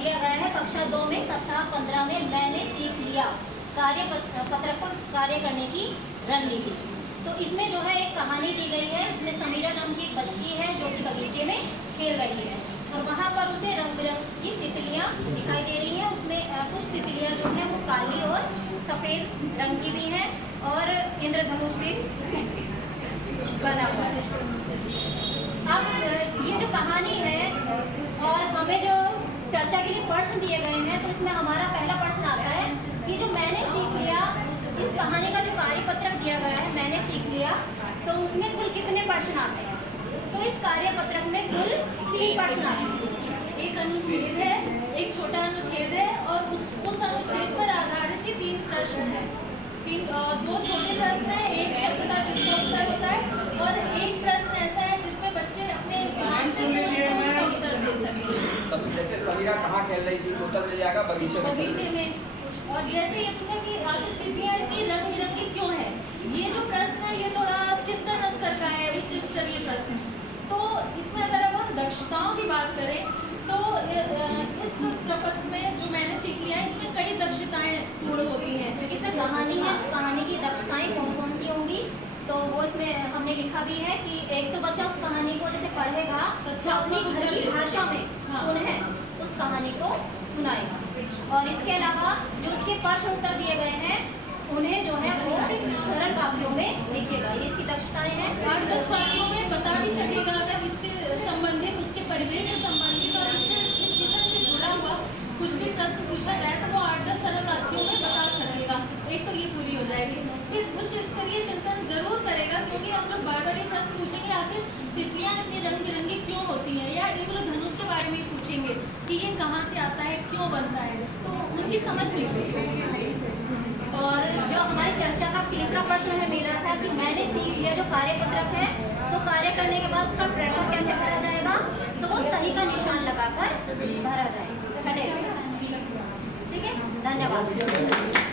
दिया गया है कक्षा 2 में सप्ताह 15 में मैंने सीख लिया पत्रक पर कार्य करने की रणनीति। तो इसमें जो है एक कहानी दी गई है। इसमें समीरा नाम की एक बच्ची है जो कि बगीचे में खेल रही है और वहाँ पर उसे रंग बिरंगी तितलियाँ दिखाई दे रही हैं। उसमें कुछ तितलियाँ जो हैं वो काली और सफ़ेद रंग की भी हैं और इंद्रधनुष भी बना हुआ है। अब ये जो कहानी है और हमें जो चर्चा के लिए प्रश्न दिए गए हैं, तो इसमें हमारा पहला प्रश्न आता है कि जो मैंने सीख लिया, इस कहानी का जो कार्यपत्रक दिया गया है मैंने सीख लिया, तो उसमें कुल कितने प्रश्न आते हैं? तो इस कार्यपत्रक में कुल 3 प्रश्न आते हैं। एक अनुच्छेद है, एक छोटा अनुच्छेद है और उस अनुच्छेद पर आधारित ही 3 प्रश्न है। 2 छोटे प्रश्न है, एक शब्द का जिसका उत्तर होता है और एक प्रश्न ऐसा है जिसमें बच्चे अपने ज्ञान से उसका उत्तर दे सकें। जैसे समीरा कहाँ खेल रही थी, उत्तर मिल जाएगा बगीचे में। और जैसे ये पूछा कि आखिर तितलियाँ इतनी रंग बिरंगी क्यों है, ये जो प्रश्न है ये थोड़ा चिंतन स्तर का है, उच्च स्तरीय प्रश्न। तो इसमें अगर अब हम दक्षताओं की बात करें तो इस प्रपत्र में जो मैंने सीख लिया है इसमें कई दक्षताएं पूर्ण होती हैं, क्योंकि इसमें कहानी है। कहानी की दक्षताएं कौन कौन सी होंगी तो वो इसमें हमने लिखा भी है कि एक तो बच्चा उस कहानी को जैसे पढ़ेगा तो अपनी घर की भाषा में उन्हें उस कहानी को सुनाएगा और इसके अलावा जो उसके प्रश्न उत्तर दिए गए हैं उन्हें जो है वो सरल वाक्यों में लिखेगा। ये इसकी दक्षताएं हैं। 8-10 वाक्यों में बता भी सकेगा, अगर इससे संबंधित, उसके परिवेश से संबंधित और इससे इस विषय से जुड़ा हुआ कुछ भी प्रश्न पूछा जाए तो वो 8-10 सरल वाक्यों में बता सकेगा। एक तो ये पूरी हो जाएगी। फिर उच्च स्तरीय चिंतन जरूर करेगा, क्योंकि हम लोग बार-बार ये प्रश्न पूछेंगे आखिर तितलियाँ इतनी रंग बिरंगी क्यों होती हैं, या इंद्रधनुष के बारे में पूछेंगे कि ये कहाँ से आता है, क्यों बनता है, तो उनकी समझ मिल सकेगी। और जो हमारी चर्चा का तीसरा प्रश्न है मेरा था कि मैंने सीख लिया जो कार्यपत्रक है, तो कार्य करने के बाद उसका ट्रैकर कैसे भरा जाएगा, तो वो सही का निशान लगाकर भरा जाएगा। चलेगा? ठीक है, धन्यवाद।